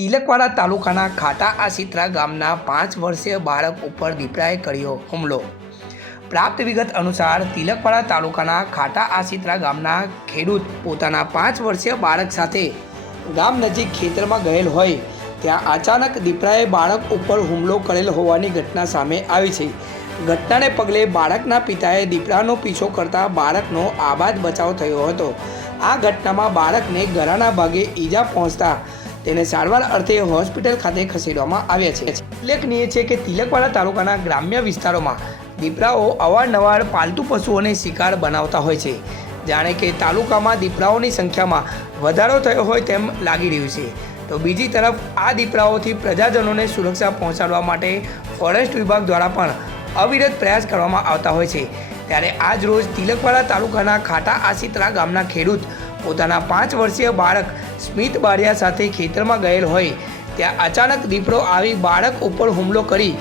તિલકવાડા તાલુકાના ખાટા આસિત્રા ગામના પાંચ વર્ષીય બાળક ઉપર દીપડાએ કર્યો હુમલો. પ્રાપ્ત વિગત અનુસાર તિલકવાડા તાલુકાના ખાટા આસિત્રા ગામના ખેડૂત પોતાના પાંચ વર્ષીય બાળક સાથે ગામ નજીક ખેતરમાં ગયેલ હોય, ત્યાં અચાનક દીપડાએ બાળક ઉપર હુમલો કરેલ હોવાની ઘટના સામે આવી છે. ઘટનાને પગલે બાળકના પિતાએ દીપડાનો પીછો કરતા બાળકનો આબાદ બચાવ થયો હતો. આ ઘટનામાં બાળકને ગળાના ભાગે ઈજા પહોંચતા તેને સારવાર અર્થે હોસ્પિટલ ખાતે ખસેડવામાં આવ્યા છે. ઉલ્લેખનીય છે કે તિલકવાડા તાલુકાના ગ્રામ્ય વિસ્તારોમાં દીપડાઓ અવારનવાર પાલતુ પશુઓને શિકાર બનાવતા હોય છે. જાણે કે તાલુકામાં દીપડાઓની સંખ્યામાં વધારો થયો હોય તેમ લાગી રહ્યું છે. તો બીજી તરફ આ દીપડાઓથી પ્રજાજનોને સુરક્ષા પહોંચાડવા માટે ફોરેસ્ટ વિભાગ દ્વારા પણ અવિરત પ્રયાસ કરવામાં આવતા હોય છે. ત્યારે આજ રોજ તિલકવાડા તાલુકાના ખાટા આસિતરા ગામના ખેડૂત પોતાના પાંચ વર્ષીય બાળક સ્મિત બારિયા સાથે ખેતરમાં ગયેલ હોય, ત્યાં અચાનક દીપડો આવી બાળક ઉપર હુમલો કરી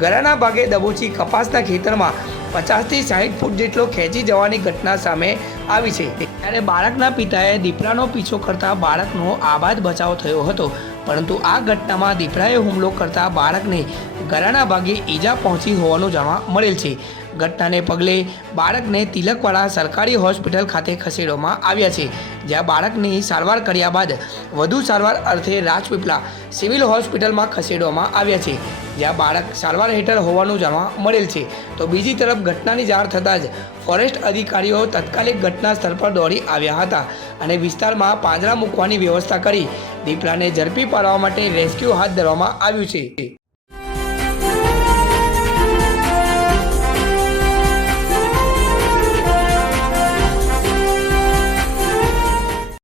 ગળાના ભાગે દબોચી કપાસના ખેતરમાં પચાસથી સાઠ ફૂટ જેટલો ખેંચી જવાની ઘટના સામે આવી છે. ત્યારે બાળકના પિતાએ દીપડાનો પીછો કરતા બાળકનો આબાદ બચાવ થયો હતો, પરંતુ આ ઘટનામાં દીપડાએ હુમલો કરતા બાળકને ગળાના ભાગે ઈજા પહોંચી હોવાનું જાણવા મળેલ છે. ઘટનાને પગલે બાળકને તિલકવાડા સરકારી હોસ્પિટલ ખાતે ખસેડવામાં આવ્યા છે, જ્યાં બાળકની સારવાર કર્યા બાદ વધુ સારવાર અર્થે રાજપીપળા સિવિલ હોસ્પિટલમાં ખસેડવામાં આવ્યા છે, જ્યાં બાળક સારવાર હેઠળ હોવાનું જાણવા મળેલ છે. તો બીજી તરફ ઘટનાની જાણ થતાં જ ફોરેસ્ટ અધિકારીઓ તાત્કાલિક ઘટના સ્થળ પર દોડી આવ્યા હતા અને વિસ્તારમાં પાંજરા મૂકવાની વ્યવસ્થા કરી દીપડાને ઝડપી પાડવા માટે રેસ્ક્યુ હાથ ધરવામાં આવ્યું છે.